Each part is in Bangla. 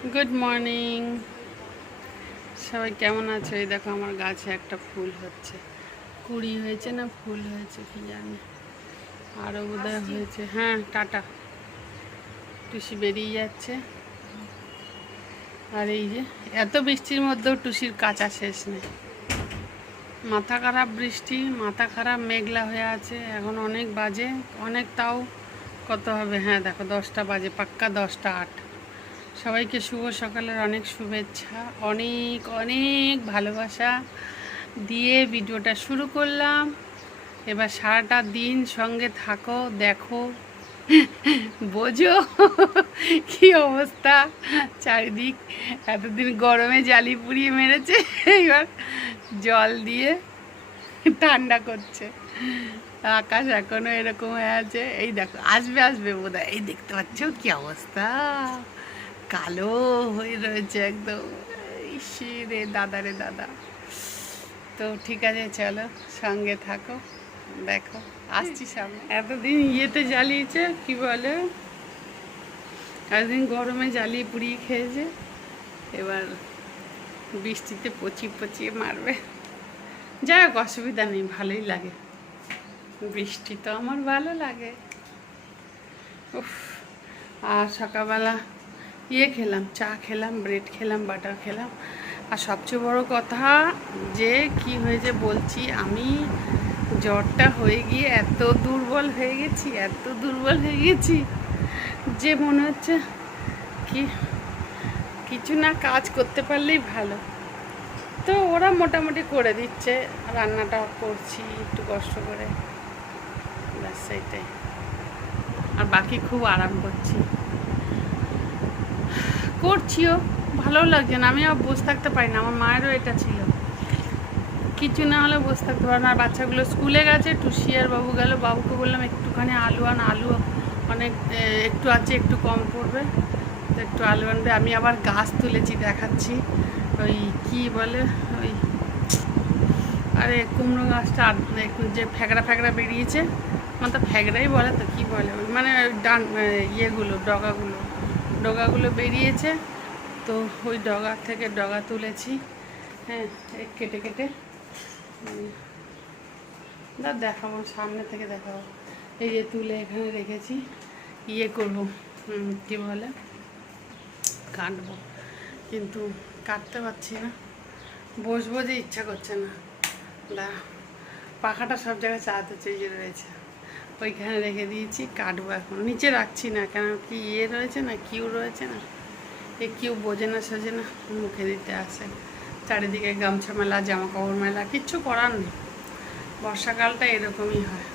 গুড মর্নিং সবাই কেমন আছো? এই দেখো আমার গাছে একটা ফুল হচ্ছে। কুড়ি হয়েছে না ফুল হয়েছে কি জানি। আরও বোধহয় হয়েছে। হ্যাঁ টাটা। টুসি বেরিয়ে যাচ্ছে। আর এই যে এত বৃষ্টির মধ্যেও টুসির কাঁচা শেষ নেই। মাথা খারাপ বৃষ্টি মাথা খারাপ মেঘলা হয়ে আছে। এখন অনেক বাজে অনেক তাও কত হবে? হ্যাঁ দেখো দশটা বাজে পাক্কা দশটা আট। সবাইকে শুভ সকালের অনেক শুভেচ্ছা, অনেক অনেক ভালোবাসা দিয়ে ভিডিওটা শুরু করলাম। এবার সারাটা দিন সঙ্গে থাকো, দেখো, বোঝো কি অবস্থা। চারিদিক এতদিন গরমে জালি পুড়িয়ে মেরেছে, এবার জল দিয়ে ঠান্ডা করছে। আকাশ এখনও এরকম হয়ে আছে। এই দেখো, আসবে আসবে বোধ এই দেখতে পাচ্ছ কি অবস্থা। কালো হয়ে রয়েছে একদম। ইসি রে দাদা রে দাদা। তো ঠিক আছে, চলো সঙ্গে থাকো, দেখো, আসছি সামনে। এতদিন ইয়েতে জ্বালিয়েছে, কি বলে? এতদিন গরমে জ্বালিয়ে পুড়িয়ে খেয়েছে, এবার বৃষ্টিতে পচিয়ে পচিয়ে মারবে। যাই হোক, অসুবিধা নেই, ভালোই লাগে। বৃষ্টি তো আমার ভালো লাগে। উফ, আর সকালবেলা ইয়ে খেলাম, চা খেলাম ব্রেড খেলাম বাটার খেলাম। আর সবচেয়ে বড় কথা যে কি হয়েছে বলছি, আমি জ্বরটা হয়ে গিয়ে এত দুর্বল হয়ে গেছি, এত দুর্বল হয়ে গেছি যে মনে হচ্ছে কি, কিছু না কাজ করতে পারলেই ভালো। তো ওরা মোটামুটি করে দিচ্ছে, রান্নাটা করছি, একটু কষ্ট করে। ব্যাস সেইটাই আর বাকি খুব আরাম করছি। করছিও, ভালো লাগছে না। আমি আর বসে থাকতে পারি না, আমার মায়েরও এটা ছিল। কিছু না হলে বসে থাকতে পারে না। বাচ্চাগুলো স্কুলে গেছে টুসি আর বাবু গেল, বাবুকে বললাম, একটুখানি আলু আন, আলু অনেক একটু আছে, একটু কম পড়বে। তো একটু আলু আনবে। আমি আবার গাছ তুলেছি, দেখাচ্ছি। ওই কি বলে, ওই, আরে, কুমড়ো গাছটা যে ফ্যাকড়া ফ্যাকড়া বেরিয়েছে। আমার তো ফ্যাকড়াই বলে, তো কী বলে? ওই মানে ডান ইয়েগুলো, ডগাগুলো। ডগাগুলো বেরিয়েছে। তো ওই ডগা থেকে ডগা তুলেছি। হ্যাঁ কেটে কেটে। দা দেখাবো সামনে থেকে দেখাবো এই যে তুলে এখানে রেখেছি। ইয়ে করব কি বলে? কাটবো। কিন্তু কাটতে পারছি না। বসবো যে ইচ্ছা করছে না। দা পাখাটা সব জায়গায় চালাতে চেয়ে রয়েছে। ওইখানে রেখে দিয়েছি, কাটবো এখন। নিচে রাখছি না, কেন কি ইয়ে রয়েছে না, কিউ রয়েছে না? এ কেউ বোঝে না, সোজে না, মুখে দিতে আসে। চারিদিকে গামছা মেলা জামা কাপড় মেলা, কিচ্ছু করার নেই। বর্ষাকালটা এরকমই হয়।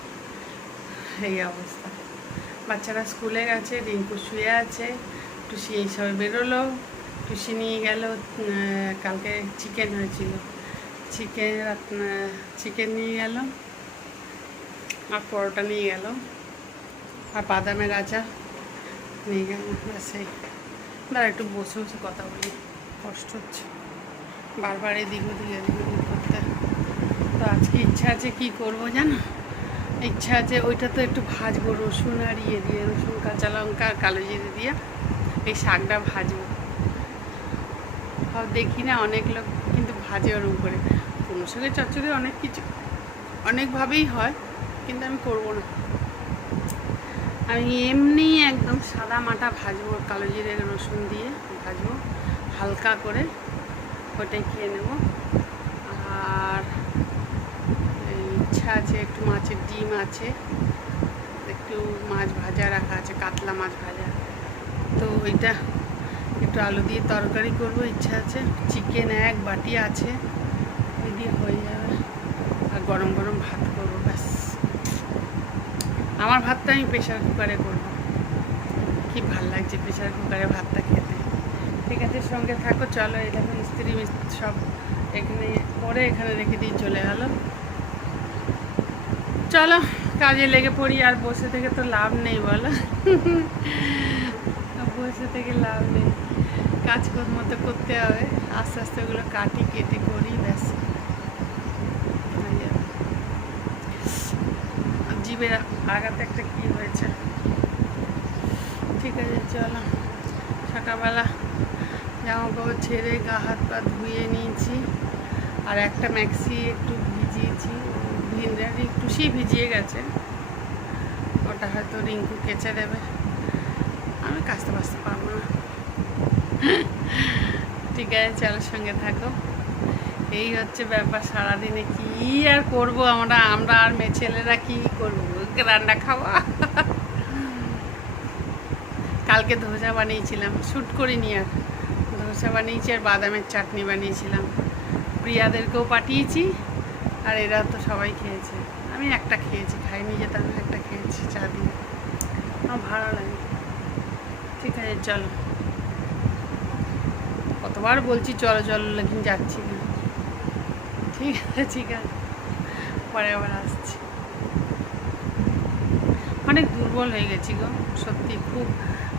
এই অবস্থা। বাচ্চারা স্কুলে গেছে, রিঙ্কু শুয়ে আছে, টুসি এই সবে বেরোলো, টুসি নিয়ে গেল কালকে চিকেন হয়েছিল। চিকেন চিকেন নিয়ে গেল। আর পরোটা নিয়ে গেল আর বাদামের আচার নিয়ে গেল সেই দাঁড়া একটু বসে বসে কথা বলি, কষ্ট হচ্ছে। বারবার এদিক ওদিক, এদিক করতে। তো আজকে ইচ্ছা আছে কি করব জানো? ইচ্ছা আছে ওইটা তো একটু ভাজবো, রসুন আর ইয়ে দিয়ে, রসুন, কাঁচা লঙ্কা আর কালো জিরে দিয়ে এই শাকটা ভাজবো। সব দেখি না অনেক লোক কিন্তু ভাজে ওরকম করে। কোনো শাকের চচ্চড়ি অনেক কিছু, অনেকভাবেই হয়। কিন্তু আমি করব না। আমি এমনি একদম সাদা মাটা ভাজবো, কালো জিরে রসুন দিয়ে ভাজবো, হালকা করে। ওটাই খেয়ে নেব। আর ইচ্ছা আছে একটু মাছের ডিম আছে, একটু মাছ ভাজা রাখা আছে, কাতলা মাছ ভাজা। তো ওইটা একটু আলু দিয়ে তরকারি করব, ইচ্ছা আছে। চিকেন এক বাটি আছে, ওই দিয়ে হয়ে যাবে। আর গরম গরম ভাত করব, ব্যাস। আমার ভাতটা আমি প্রেশার কুকারে করব। কি ভালো লাগছে প্রেশার কুকারে ভাতটা খেতে। ঠিক আছে, সঙ্গে থাকো, চলো, এই দেখো স্ত্রী মিস্ত্রি সব এখানে পরে এখানে রেখে দিয়ে চলে গেল। চলো, কাজে লেগে পড়ি, আর বসে থেকে তো লাভ নেই, বলো। বসে থেকে লাভ নেই। কাজকর্ম তো করতে হবে, আস্তে আস্তে ওগুলো কাটি কেটে করি, ব্যাস হয়ে যাবে। জিভের আঘাতে একটা কি হয়েছে? ঠিক আছে, চলো। সকালবেলা জামা কাপড় ছেড়ে গা হাত পা ধুয়ে নিয়েছি। আর একটা ম্যাক্সি একটু ভিজিয়েছি। ভিন্ডারি একটু সেই ভিজিয়ে গেছে। ওটা হয়তো রিঙ্কু কেচে দেবে। আমি কাচতে বাঁচতে পারব না। ঠিক আছে, চলো সঙ্গে থাকো। এই হচ্ছে ব্যাপার, সারাদিনে কি আর করব? আমরা আমরা আর মেয়ে ছেলেরা কি করব? রান্না খাওয়া। কালকে ধোসা বানিয়েছিলাম শ্যুট করিনি আর। ধোসা বানিয়েছি আর বাদামের চাটনি বানিয়েছিলাম। প্রিয়াদেরকেও পাঠিয়েছি, আর এরা তো সবাই খেয়েছে। আমি একটা খেয়েছি, খাইনি যেতাম একটা খেয়েছি, চা দিয়ে। আমার ভালো লাগে। ঠিক আছে, চলো। কতবার বলছি, চলো চলো, লেকিন যাচ্ছি। না ঠিক আছে পরে আবার আসছি। অনেক দুর্বল হয়ে গেছি গো, সত্যি খুব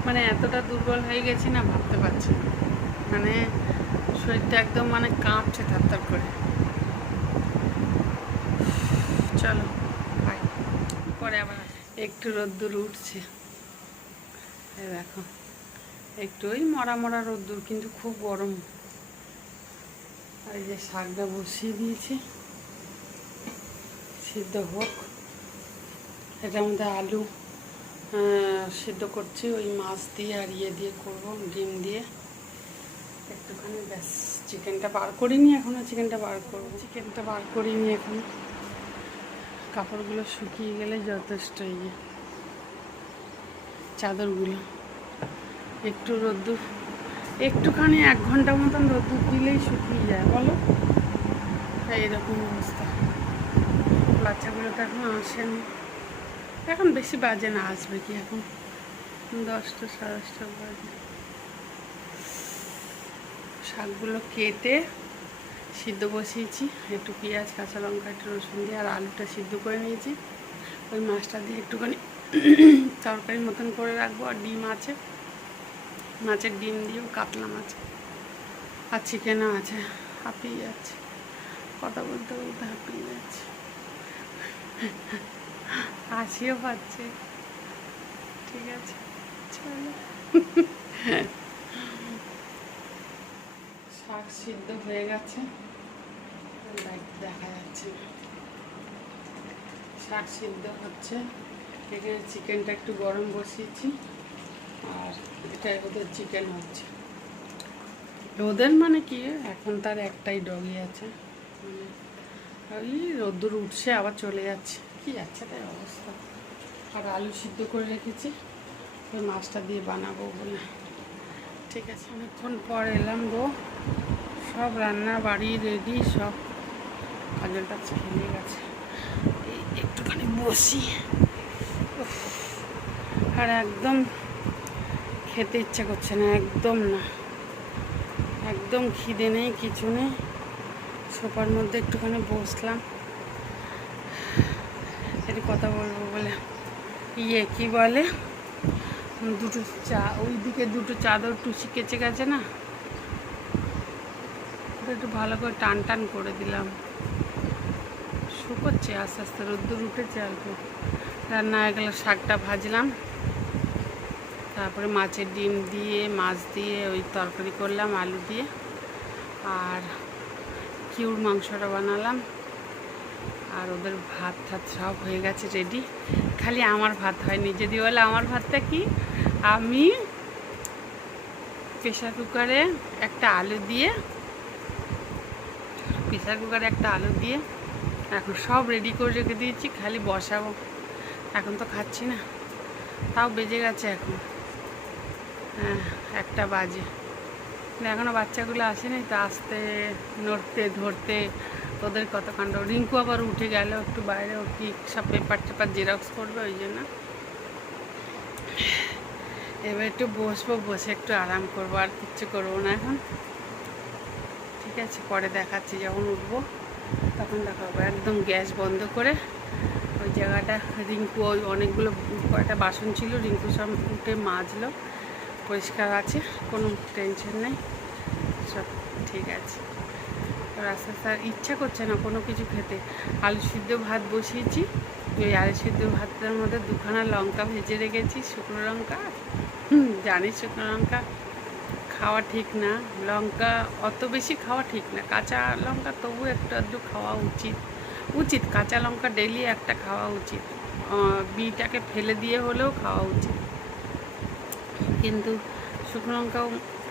মানে এতটা দুর্বল হয়ে গেছি না, ভাবতে পারছি না। মানে শরীরটা একদম মানে কাঁপছে থারথার করে। চলো বাই পরে আবার। একটু রোদ্দুর উঠছে। দেখো, একটু ওই মরা মরা রোদ্দুর, কিন্তু খুব গরম। এই যে শাকটা বসিয়ে দিয়েছি। সিদ্ধ হোক। এটার মধ্যে আলু সিদ্ধ করছি। ওই মাছ দিয়ে আর ইয়ে দিয়ে করব, ডিম দিয়ে। একটুখানি ব্যাস, চিকেনটা বার করিনি এখনও চিকেনটা বার করব। চিকেনটা বার করিনি এখন। কাপড়গুলো শুকিয়ে গেলে যথেষ্ট ইয়ে চাদরগুলো। একটু রোদ্দুর। একটুখানি এক ঘণ্টা মতন রোদ্দুর দিলেই শুকিয়ে যায় বলো? তাই এরকম অবস্থা। বাচ্চাগুলো তো এখন আসেনি। এখন বেশি বাজে না আসবে কি এখন? দশটা সাড়ে দশটা বাজে। শাকগুলো কেটে সিদ্ধ বসিয়েছি একটু পেঁয়াজ কাঁচা লঙ্কা একটু রসুন দিয়ে আর আলুটা সিদ্ধ করে নিয়েছি। ওই মাছটা দিয়ে একটুখানি তরকারি মতন করে রাখব আর ডিম আছে। মাছের ডিম দিয়েও কাতলা মাছ। আর চিকেনও আছে, হাঁপিয়ে যাচ্ছে। কথা বলতে বলতে হাঁপিয়ে যাচ্ছে। হাসিও পাচ্ছে। ঠিক আছে, চলো। শাক সিদ্ধ হয়ে গেছে। দেখা যাচ্ছে। শাক সিদ্ধ হচ্ছে। এখানে চিকেনটা একটু গরম বসিয়েছি। আর এটা ওদের চিকেন হচ্ছে ওদের মানে কি? এখন তার একটাই ডগি আছে। মানে ওই রোদ্দুর উঠছে আবার চলে যাচ্ছে। কি যাচ্ছে তাই অবস্থা? আর আলু সিদ্ধ করে রেখেছি। ওই মাছটা দিয়ে বানাবো বলে। ঠিক আছে অনেকক্ষণ পর এলাম গো। সব রান্না বাড়ি রেডি সব কাজলটা খেলে গেছে। এই একটুখানি বসি। আর একদম খেতে ইচ্ছে করছে না, একদম না। একদম খিদে নেই, কিছু নেই। সোফার মধ্যে একটুখানি বসলাম। একটু কথা বলব বলে। ইয়ে কি বলে? দুটো চা, ওইদিকে দুটো চাদর টুসি কেচে গেছে না? একটু ভালো করে টান টান করে দিলাম। শুকোচ্ছে, আস্তে আস্তে রোদ্দুর উঠেছে আর অল্প রান্না হয়ে গেল শাকটা ভাজলাম। তারপরে মাছের ডিম দিয়ে, মাছ দিয়ে ওই তরকারি করলাম, আলু দিয়ে। আর কিউর মাংসটা বানালাম। আর ওদের ভাত টাত সব হয়ে গেছে রেডি খালি আমার ভাত হয়নি। যদি বলে আমার ভাতটা কি? আমি প্রেশার কুকারে একটা আলু দিয়ে প্রেশার কুকারে একটা আলু দিয়ে এখন সব রেডি করে রেখে দিয়েছি। খালি বসাবো। এখন তো খাচ্ছি না। তাও বেজে গেছে এখন। একটা বাজে। এখনও বাচ্চাগুলো আসেনি, তো আসতে, নড়তে, ধরতে ওদের কত কাণ্ড। রিঙ্কু আবার উঠে গেল একটু বাইরে কি সব পেপার টেপার জেরক্স করবে ওই জন্য। এবার একটু বসবো, বসে একটু আরাম করব, আর কিচ্ছু করব না এখন। ঠিক আছে, পরে দেখাচ্ছি যখন উঠবো, তখন দেখাবো। একদম গ্যাস বন্ধ করে ওই জায়গাটা, রিঙ্কু ওই অনেকগুলো, কয়টা বাসন ছিল, রিঙ্কু সব উঠে মাজলো। পরিষ্কার আছে, কোনো টেনশন নেই, সব ঠিক আছে। আস্তে আর ইচ্ছা করছে না কোনো কিছু খেতে। আলু সিদ্ধ ভাত বসিয়েছি ওই আলু সিদ্ধ ভাতের মধ্যে দুখানা লঙ্কা ভেজে রেখেছি, শুকনো লঙ্কা। জানিস শুকনো লঙ্কা খাওয়া ঠিক না, লঙ্কা অত বেশি খাওয়া ঠিক না, কাঁচা লঙ্কা তবু একটু আধটু খাওয়া উচিত। উচিত, কাঁচা লঙ্কা ডেলি একটা খাওয়া উচিত। বিটাকে ফেলে দিয়ে হলেও খাওয়া উচিত। কিন্তু শুকনো লঙ্কাও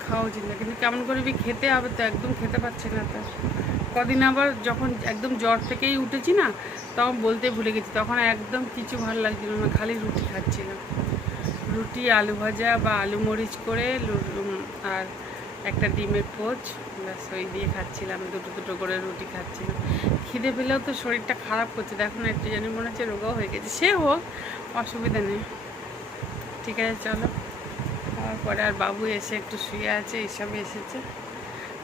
খাওয়া উচিত না। কিন্তু কেমন করে খেতে হবে তো একদম খেতে পারছি না তো। কদিন আবার যখন একদম জ্বর থেকেই উঠেছি না, তখন বলতে ভুলে গেছি। তখন একদম কিছু ভালো লাগছিল না, খালি রুটি খাচ্ছিলাম। রুটি, আলু ভাজা বা আলু মরিচ করে আর একটা ডিমের পোচ, ব্যাস ওই দিয়ে খাচ্ছিলাম, দুটো দুটো করে রুটি খাচ্ছিলাম। খিদে পেলেও তো শরীরটা খারাপ করছে, দেখো না একটু জানি মনে হচ্ছে রোগাও হয়ে গেছে। সে হোক, অসুবিধা নেই। ঠিক আছে, চলো। তারপরে আর বাবু এসে একটু শুয়ে আছে, এইসব এসেছে।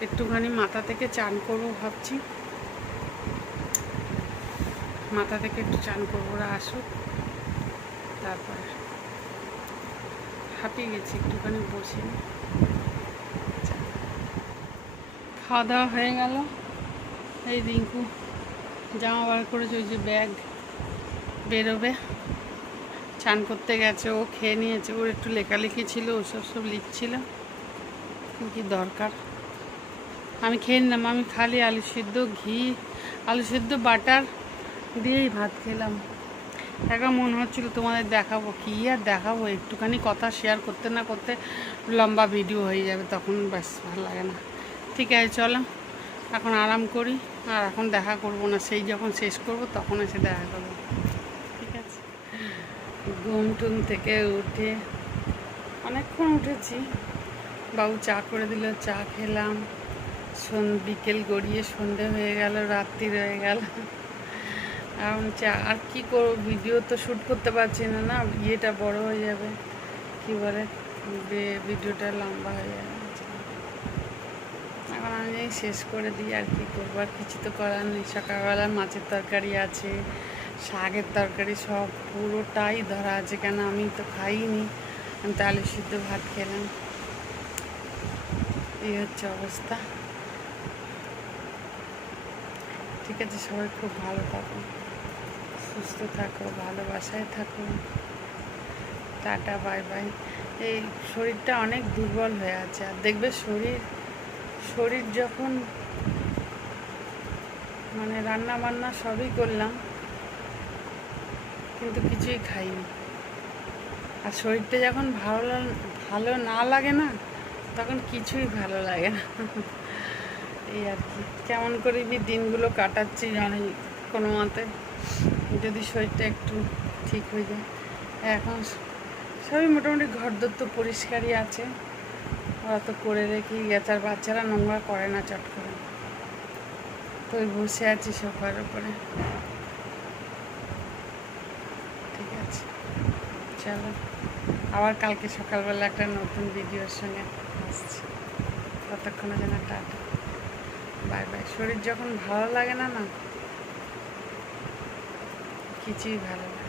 একটুখানি মাথা থেকে চান করব ভাবছি। মাথা থেকে একটু চান করব, ওরা আসুক। তারপরে হাঁপিয়ে গেছি, একটুখানি বসে খাওয়া দাওয়া হয়ে গেল। এই রিঙ্কু, জামা বার করেছে, ওই যে ব্যাগ, বেরোবে। চান করতে গেছে, ও খেয়ে নিয়েছে, ওর একটু লেখালেখি ছিল, ওসব সব লিখছিল। কি দরকার? আমি খেয়ে নিলাম, আমি খালি আলু সিদ্ধ, ঘি, আলু সিদ্ধ, বাটার দিয়েই ভাত খেলাম। এখন মনে হচ্ছিল তোমাদের দেখাবো, কি আর দেখাবো? একটুখানি কথা শেয়ার করতে না করতে লম্বা ভিডিও হয়ে যাবে, তখন ব্যাস ভালো লাগে না। ঠিক আছে, চলো। এখন আরাম করি, আর এখন দেখা করব না, সেই যখন শেষ করব, তখন এসে দেখা করব। ঘুম টুম থেকে উঠে অনেকক্ষণ উঠেছি। বাবু চা করে দিল, চা খেলাম। বিকেল গড়িয়ে সন্ধে হয়ে গেল, রাত্রি হয়ে গেল। এখন চা, আর কী করব? ভিডিও তো শ্যুট করতে পারছি না না? ইয়েটা বড় হয়ে যাবে। কি বলে? ভিডিওটা লম্বা হয়ে যাবে। এখন আমি শেষ করে দিই, আর কি করব? আর কিছু তো করার নেই। সকালবেলা মাছের তরকারি আছে শাকের তরকারি সব পুরোটাই ধরা আছে কেন আমি তো খাইনি। আমি তো আলু সিদ্ধ ভাত খেলাম। এই হচ্ছে অবস্থা। ঠিক আছে, সবাই খুব ভালো থাকো, সুস্থ থাকো, ভালোবাসায় থাকো। Tata, bye bye. এই শরীরটা অনেক দুর্বল হয়ে আছে। আর দেখবে শরীর শরীর যখন মানে রান্না বান্না সবই করলাম কিন্তু কিছুই খাইনি। আর শরীরটা যখন ভালো ভালো না লাগে না, তখন কিছুই ভালো লাগে না। এই আর কি। কেমন করে দিনগুলো কাটাচ্ছি জানি কোনো মতে। যদি শরীরটা একটু ঠিক হয়ে যায়। এখন সবই মোটামুটি ঘর তো পরিষ্কারই আছে। ওরা তো করে রেখেই গেছে, আর বাচ্চারা নোংরা করে না চট করে। তো বসে আছি সোফার উপরে ঠিক আছে চলো। আবার কালকে সকালবেলা একটা নতুন ভিডিওর সঙ্গে আসছি। ততক্ষণে যেন টাটা। বাই বাই শরীর যখন ভালো লাগে না না, কিছুই ভালো লাগে।